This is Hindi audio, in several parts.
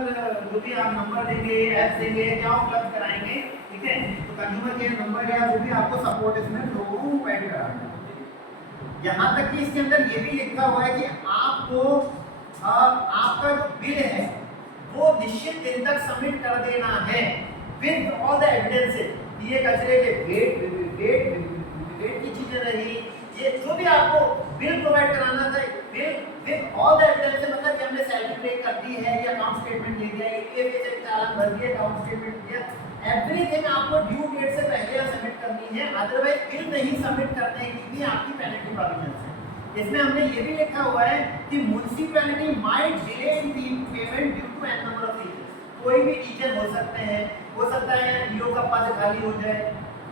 जो भी आप नंबर देंगे, एप देंगे, क्या उपलब्ध कराएंगे, ठीक है। तो कंज्यूमर केयर नंबर या जो भी आपको सपोर्ट इसमें प्रोवाइड कराना है। यहाँ तक कि इसके अंदर ये भी लिखा हुआ है कि आपको आपका जो बिल है वो निश्चित दिन तक सबमिट कर देना है विद ऑल द एविडेंसेस। ये कचरे के वेट की चीजें रही, ये जो भी आपको बिल प्रोवाइड कराना था, bill with all the evidence, मतलब कि हमने सैलरी पे कर दी है या अकाउंट स्टेटमेंट दे दिया, ये पे चालान भर दिया, अकाउंट स्टेटमेंट दिया, एवरीथिंग आपको ड्यू डेट से पहले सबमिट करनी है। अदरवाइज बिल नहीं सबमिट करने की भी आपकी पेनल्टी प्रोविजन है। इसमें हमने ये भी लिखा हुआ है कि municipality might delay in payment due to an number of reasons. कोई भी रीजन हो सकते हैं, हो सकता है ईओ का पद खाली हो जाए,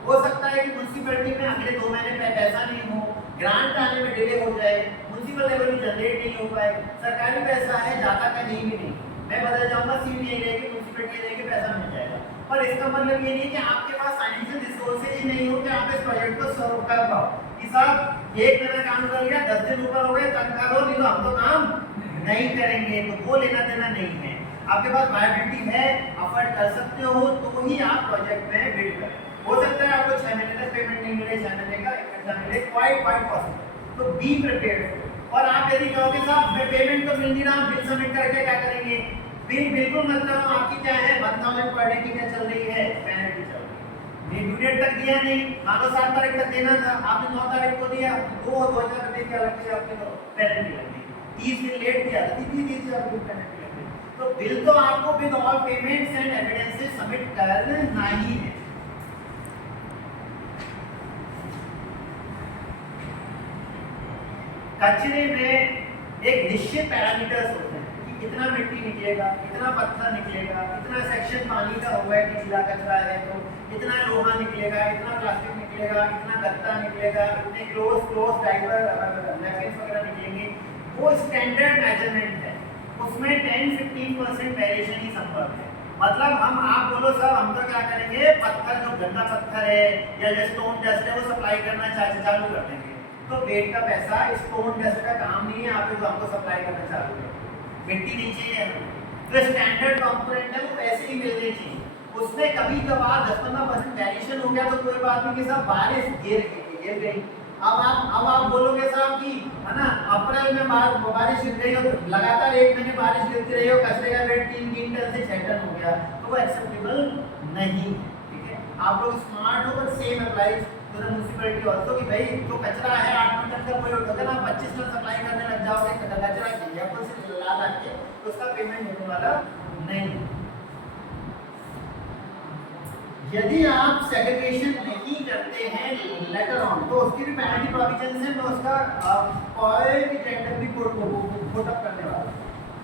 हो सकता है कि म्युनिसिपैलिटी में अगले 2 महीने में पैसा नहीं हो, ग्रांट आने में डिले हो जाए, म्युनिसिपल लेवल में जनरेट नहीं हो पाए, सरकारी पैसा है जाता का नहीं भी नहीं, मैं बदल जाऊंगा, सीट नहीं रहेगी, म्युनिसिपैलिटी रहेगी, पैसा मिल जाएगा। पर इसका मतलब ये नहीं कि आपके पास फाइनेंशियल रिसोर्सेज ही नहीं हो कि आप इस प्रोजेक्ट को सर्व कर पाओ कि साहब 1 महीना काम कर लिया, 10 दिन ऊपर हो गए, तनख्वाह दो, नहीं तो हम तो काम नहीं करेंगे। तो वो लेना देना नहीं है। आपके पास वायबिलिटी है, अफोर्ड कर सकते हो तो ही आप प्रोजेक्ट में बिड करें। हो सकता है आपको 6 महीने तक पेमेंट नहीं मिले, 6 महीने का इकट्ठा मिले, क्वाइट पॉसिबल। तो बी प्रिपेयर्ड। और आप यदि कहोगे साहब पेमेंट तो मिल नहीं रहा, बिल सबमिट करके क्या करेंगे, बिल बिल्कुल मतलब आपकी क्या है 1000 पर डे की क्या चल रही है, पेनल्टी चल रही है। ड्यू डेट तक दिया नहीं, मानो 7 तारीख तक देना था, आपने 9 तारीख को दिया, 2000 रुपये क्या लगती है आपकी, तो पेनल्टी लगती है। 30 दिन लेट दिया तो 30,000 रुपये पेनल्टी लगती है। तो बिल तो आपको with all payments and evidences submit करना ही है। कचरे में एक निश्चित पैरामीटर्स होते हैं कि कितना मिट्टी निकलेगा, कितना पत्थर निकलेगा, कितना सेक्शन पानी का होगा कि गीला कचरा है तो कितना लोहा निकलेगा, कितना प्लास्टिक निकलेगा, कितना गत्ता निकलेगा, कितने क्लोज डाइवर नैपकिन्स वगैरह निकलेंगे। वो स्टैंडर्ड मेजरमेंट है, उसमें 10-15% वेरिएशन ही संभव है। मतलब आप बोलो सर हम तो क्या करेंगे, पत्थर जो गंदा पत्थर है या जो स्टोन डस्ट है वो सप्लाई करना चालू कर देंगे, तो वेट का पैसा स्टोन डस्ट का काम नहीं है, आप जो हमको सप्लाई करना चालू करें। मिट्टी नहीं चाहिए हमें, जो स्टैंडर्ड कंपोनेंट है वो पैसे ही मिलने चाहिए। उसमें कभी कभार 10-15% वेरिएशन हो गया तो कोई बात नहीं कि साहब बारिश गिर गई। अब आप बोलोगे साहब कि है ना अप्रैल में बारिश गिर गई और लगातार 1 महीने बारिश गिरती रही और कचरे का वेट 3 टन से 6 टन हो गया, तो वो एक्सेप्टेबल नहीं। ठीक है, आप लोग स्मार्ट हो, but same applies to the municipality also कि भाई जो कचरा है 8 टन का कोई अगर आप 25 टन सप्लाई करने लग जाओगे कचरा जयपुर से ला के तो उसका पेमेंट होने वाला नहीं। यदि आप सेग्रीगेशन नहीं करते हैं लेटर ऑन तो उसकी भी पेनल्टी प्रोविजन है, मैं उसका कोई भी टेंडर भी कोट अप करने वाला।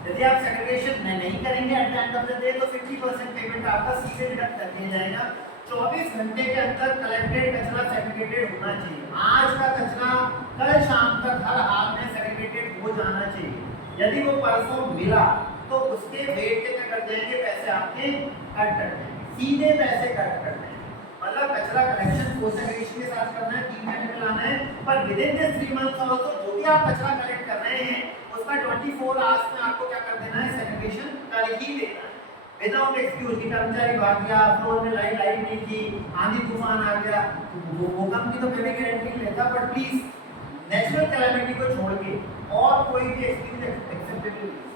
यदि आप सेग्रीगेशन नहीं करेंगे at the end of the day तो 50% पेमेंट आपका सीधे डिडक्ट कर दिया जाएगा। 24 घंटे के अंदर कलेक्टेड कचरा सेग्रीगेटेड होना चाहिए। आज का कचरा कल शाम तक हर हाल में सेग्रीगेटेड हो जाना चाहिए। यदि वो परसों मिला तो उसके वेट के क्या कर जाएंगे, पैसे आपके कट कर जाएंगे, सीधे पैसे कट कर देंगे। मतलब कचरा कलेक्शन पोस्ट सेग्रीगेशन के साथ करना है, 3 महीने में लाना है, पर with in this 3 months also जो भी आप कचरा कलेक्ट कर रहे हैं उसका 24 आवर्स में आपको क्या कर देना है, सेग्रीगेशन कर ही देना है विदाउट एक्सक्यूज। कि कर्मचारी भाग गया, फ्लोर में लाइट नहीं थी, आंधी तूफान आ गया, भूकंप की तो कोई भी गारंटी नहीं लेता, बट प्लीज नेचुरल कैलेमिटी को छोड़ के और कोई भी एक्सक्यूज एक्सेप्टेबल नहीं।